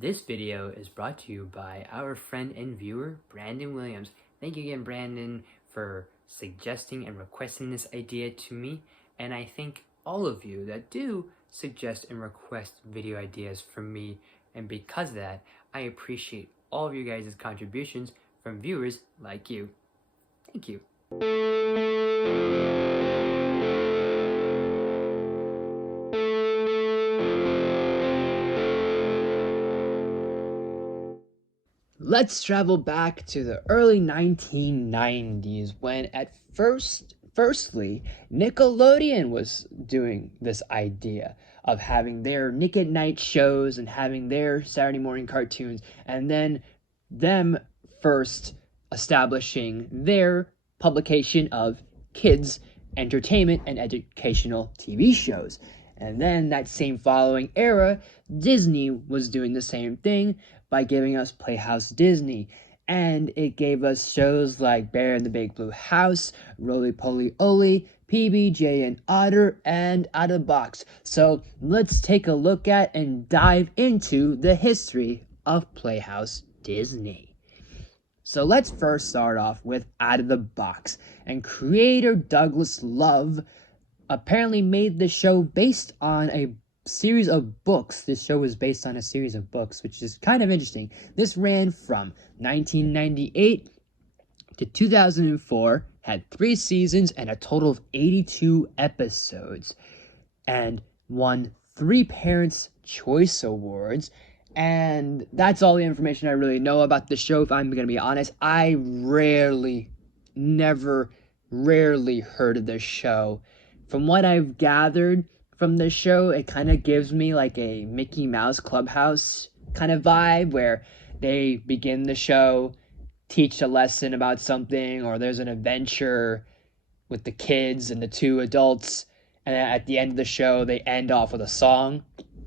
This video is brought to you by our friend and viewer, Brandon Williams. Thank you again, Brandon, for suggesting and requesting this idea to me. And I thank all of you that do suggest and request video ideas from me. And because of that, I appreciate all of you guys' contributions from viewers like you. Thank you. Let's travel back to the early 1990s when firstly, Nickelodeon was doing this idea of having their Nick at Night shows and having their Saturday morning cartoons, and then them first establishing their publication of kids entertainment and educational TV shows. And then that same following era, Disney was doing the same thing by giving us Playhouse Disney. And it gave us shows like Bear in the Big Blue House, Roly Poly Oly, PBJ and Otter, and Out of the Box. So let's take a look at and dive into the history of Playhouse Disney. So let's first start off with Out of the Box. And creator Douglas Love apparently made the show based on a series of books. This show was based on a series of books, which is kind of interesting. This ran from 1998 to 2004, had 3 seasons and a total of 82 episodes, and won 3 Parents' Choice Awards. And that's all the information I really know about the show, if I'm going to be honest. I rarely heard of this show. From what I've gathered from the show, it kind of gives me like a Mickey Mouse Clubhouse kind of vibe, where they begin the show, teach a lesson about something, or there's an adventure with the kids and the 2 adults, and at the end of the show they end off with a song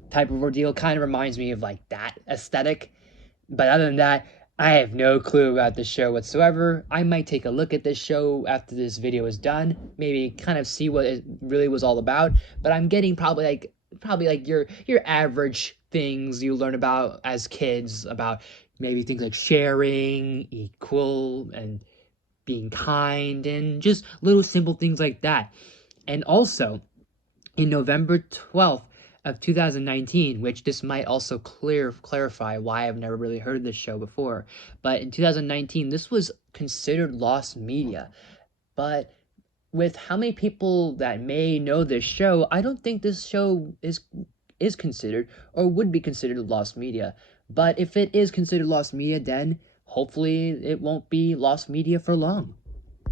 type of ordeal. Kind of reminds me of like that aesthetic. But other than that, I have no clue about the show whatsoever. I might take a look at this show after this video is done, maybe kind of see what it really was all about. But I'm getting probably like your average things you learn about as kids, about maybe things like sharing, equal, and being kind, and just little simple things like that. And also, in November 12th of 2019, which this might also clarify why I've never really heard of this show before, but in 2019, this was considered lost media. But with how many people that may know this show, I don't think this show is considered or would be considered lost media. But if it is considered lost media, then hopefully it won't be lost media for long.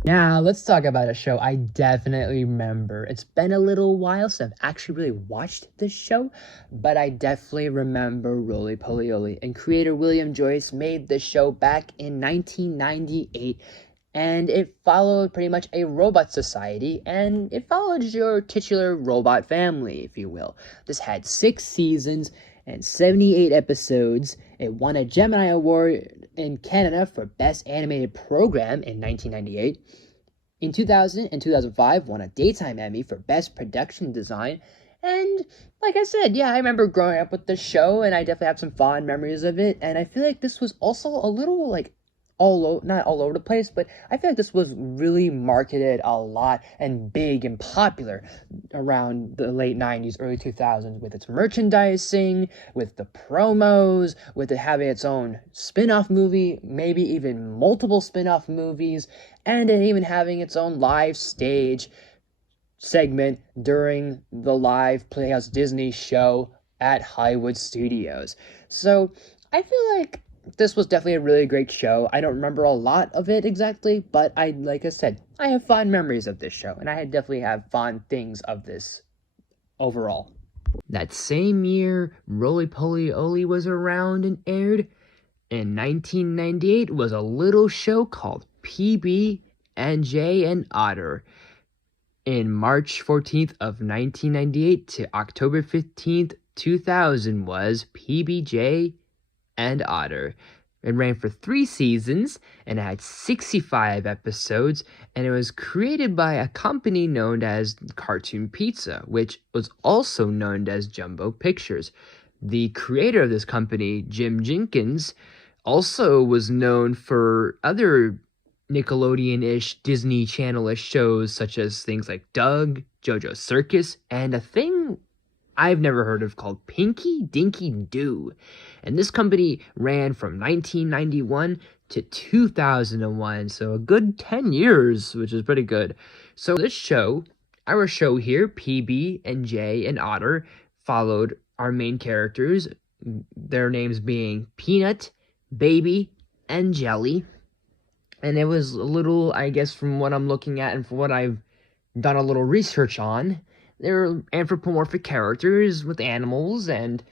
Now, let's talk about a show I definitely remember. It's been a little while since I've actually really watched this show, but I definitely remember Roly Poly Oly. And creator William Joyce made this show back in 1998, and it followed pretty much a robot society, and it followed your titular robot family, if you will. This had 6 seasons and 78 episodes. It won a Gemini Award in Canada for Best Animated Program in 1998. In 2000 and 2005, won a Daytime Emmy for Best Production Design. And like I said, yeah, I remember growing up with the show, and I definitely have some fond memories of it. And I feel like this was also a little like not all over the place, but I feel like this was really marketed a lot and big and popular around the late 90s, early 2000s, with its merchandising, with the promos, with it having its own spin-off movie, maybe even multiple spin-off movies, and it even having its own live stage segment during the live Playhouse Disney show at Hollywood Studios. So I feel like this was definitely a really great show. I don't remember a lot of it exactly, but like I said, I have fond memories of this show, and I definitely have fond things of this overall. That same year, Roly Poly Oly was around and aired. In 1998 was a little show called PBJ and Otter. In March 14th of 1998 to October 15th, 2000 was PBJ and Otter. It ran for 3 seasons and it had 65 episodes, and it was created by a company known as Cartoon Pizza, which was also known as Jumbo Pictures. the creator of this company, Jim Jenkins, also was known for other Nickelodeon-ish, Disney Channel-ish shows such as things like Doug, JoJo's Circus, and a thing I've never heard of called Pinky Dinky Doo. And this company ran from 1991 to 2001, so a good 10 years, which is pretty good. So our show here, PB and Otter, followed our main characters, their names being Peanut, Baby, and Jelly. And it was a little, I guess, from what I'm looking at and from what I've done a little research on, they're anthropomorphic characters with animals, and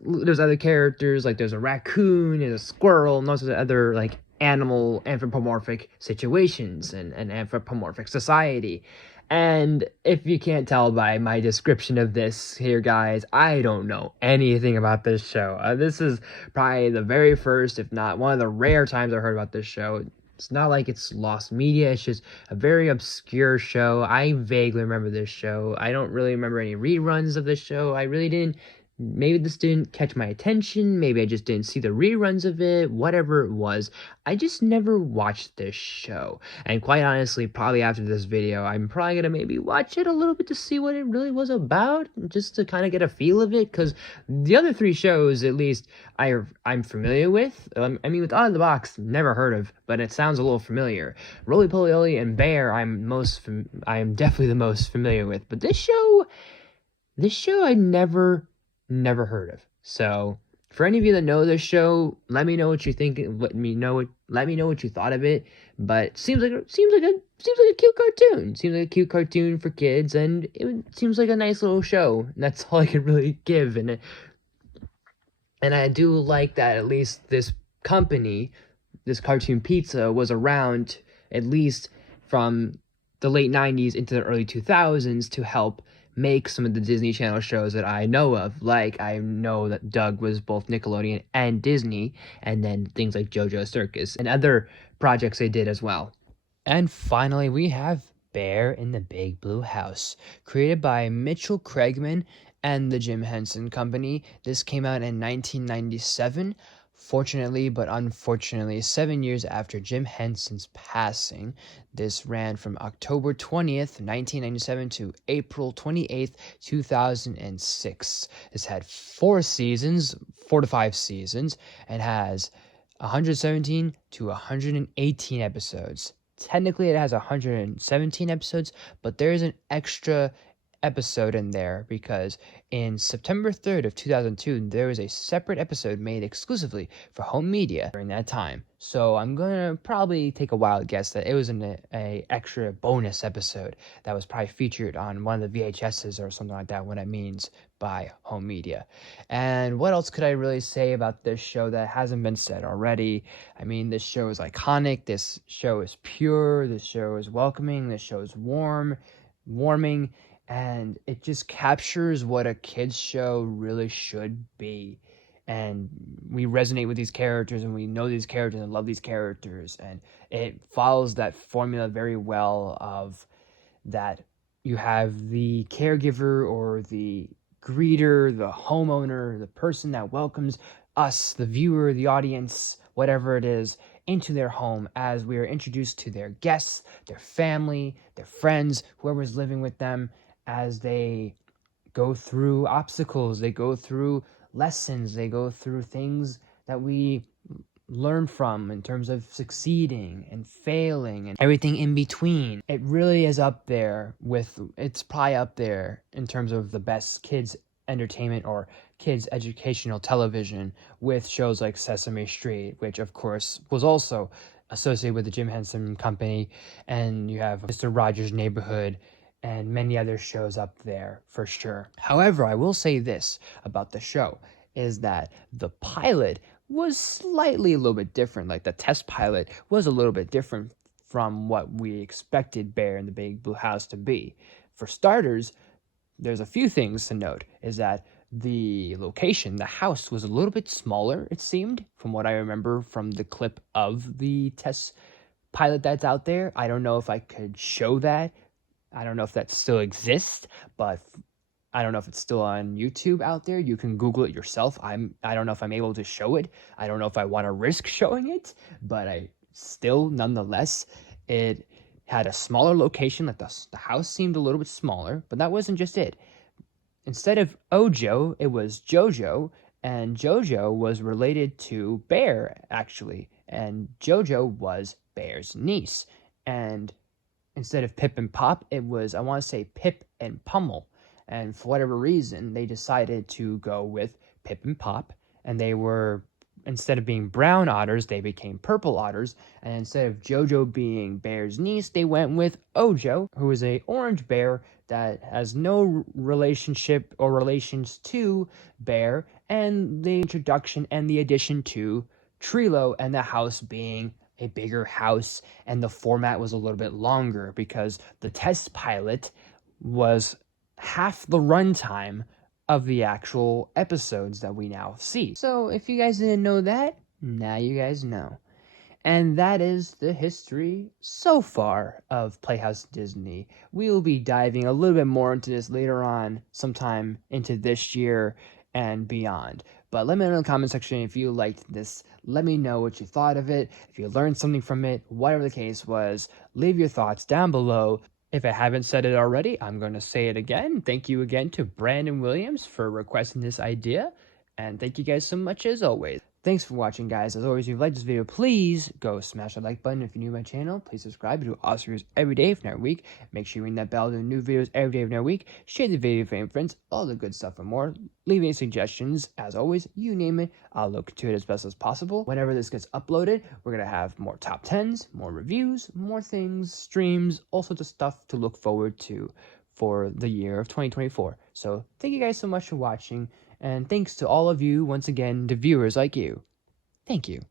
there's other characters, like there's a raccoon and a squirrel, and those are the other, like, animal anthropomorphic situations and anthropomorphic society. And if you can't tell by my description of this here, guys, I don't know anything about this show. This is probably the very first, if not one of the rare times I've heard about this show. It's not like it's lost media. It's just a very obscure show. I vaguely remember this show. I don't really remember any reruns of this show. I really didn't. Maybe this didn't catch my attention. Maybe I just didn't see the reruns of it. Whatever it was, I just never watched this show. And quite honestly, probably after this video, I'm probably going to maybe watch it a little bit to see what it really was about, just to kind of get a feel of it, because the other three shows, at least, I'm familiar with. I mean, with Out of the Box, never heard of, but it sounds a little familiar. Roly Poly Oly and Bear, I am definitely the most familiar with. But this show I never heard of. So for any of you that know this show, let me know what you think. Let me know what you thought of it. But it seems like a cute cartoon. Seems like a cute cartoon for kids, and it seems like a nice little show. And that's all I can really give. And I do like that at least this company, this Cartoon Pizza, was around at least from the late 90s into the early 2000s to help make some of the Disney Channel shows that I know of. Like, I know that Doug was both Nickelodeon and Disney, and then things like JoJo's Circus and other projects they did as well. And finally, we have Bear in the Big Blue House, created by Mitchell Craigman and the Jim Henson Company. This came out in 1997. Fortunately, but unfortunately, 7 years after Jim Henson's passing. This ran from October 20th, 1997 to April 28th, 2006. This had 4 to 5 seasons, and has 117 to 118 episodes. Technically, it has 117 episodes, but there is an extra episode in there because in September 3rd of 2002 there was a separate episode made exclusively for home media during that time. So I'm gonna probably take a wild guess that it was an extra bonus episode that was probably featured on one of the VHSs or something like that, what it means by home media. And what else could I really say about this show that hasn't been said already? I mean, this show is iconic, this show is pure, this show is welcoming, this show is warming, and it just captures what a kid's show really should be. And we resonate with these characters, and we know these characters and love these characters. And it follows that formula very well of that you have the caregiver or the greeter, the homeowner, the person that welcomes us, the viewer, the audience, whatever it is, into their home as we are introduced to their guests, their family, their friends, whoever's living with them, as they go through obstacles, they go through lessons, they go through things that we learn from in terms of succeeding and failing and everything in between. It really is up there it's probably up there in terms of the best kids entertainment or kids educational television, with shows like Sesame Street, which of course was also associated with the Jim Henson Company, and you have Mr. Rogers' Neighborhood, and many other shows up there for sure. However, I will say this about the show, is that the pilot was slightly a little bit different. Like, the test pilot was a little bit different from what we expected Bear in the Big Blue House to be. For starters, there's a few things to note, is that the location, the house, was a little bit smaller, it seemed, from what I remember from the clip of the test pilot that's out there. I don't know if I could show that. I don't know if that still exists, but I don't know if it's still on YouTube out there. You can Google it yourself. I don't know if I'm able to show it. I don't know if I want to risk showing it, but I still, nonetheless, it had a smaller location. Like the house seemed a little bit smaller, but that wasn't just it. Instead of Ojo, it was Jojo, and Jojo was related to Bear, actually, and Jojo was Bear's niece. And instead of Pip and Pop, it was, I want to say, Pip and Pummel. And for whatever reason, they decided to go with Pip and Pop, and they were, instead of being brown otters, they became purple otters. And instead of Jojo being Bear's niece, they went with Ojo, who is a orange bear that has no relationship or relations to Bear, and the introduction and the addition to Trilo, and the house being a bigger house, and the format was a little bit longer because the test pilot was half the runtime of the actual episodes that we now see. So if you guys didn't know that, now you guys know. And that is the history so far of Playhouse Disney. We will be diving a little bit more into this later on, sometime into this year and beyond. But let me know in the comment section if you liked this. Let me know what you thought of it, if you learned something from it, whatever the case was. Leave your thoughts down below. If I haven't said it already, I'm going to say it again. Thank you again to Brandon Williams for requesting this idea. And thank you guys so much as always. Thanks for watching, guys. As always, if you liked this video, please go smash that like button. If you're new to my channel, please subscribe. I do awesome videos every day, if not every week. Make sure you ring that bell to new videos every day, if not every week. Share the video with your friends, all the good stuff and more. Leave any suggestions. As always, you name it, I'll look into it as best as possible. Whenever this gets uploaded, we're going to have more top 10s, more reviews, more things, streams, all sorts of stuff to look forward to for the year of 2024. So thank you guys so much for watching. And thanks to all of you, once again, to viewers like you. Thank you.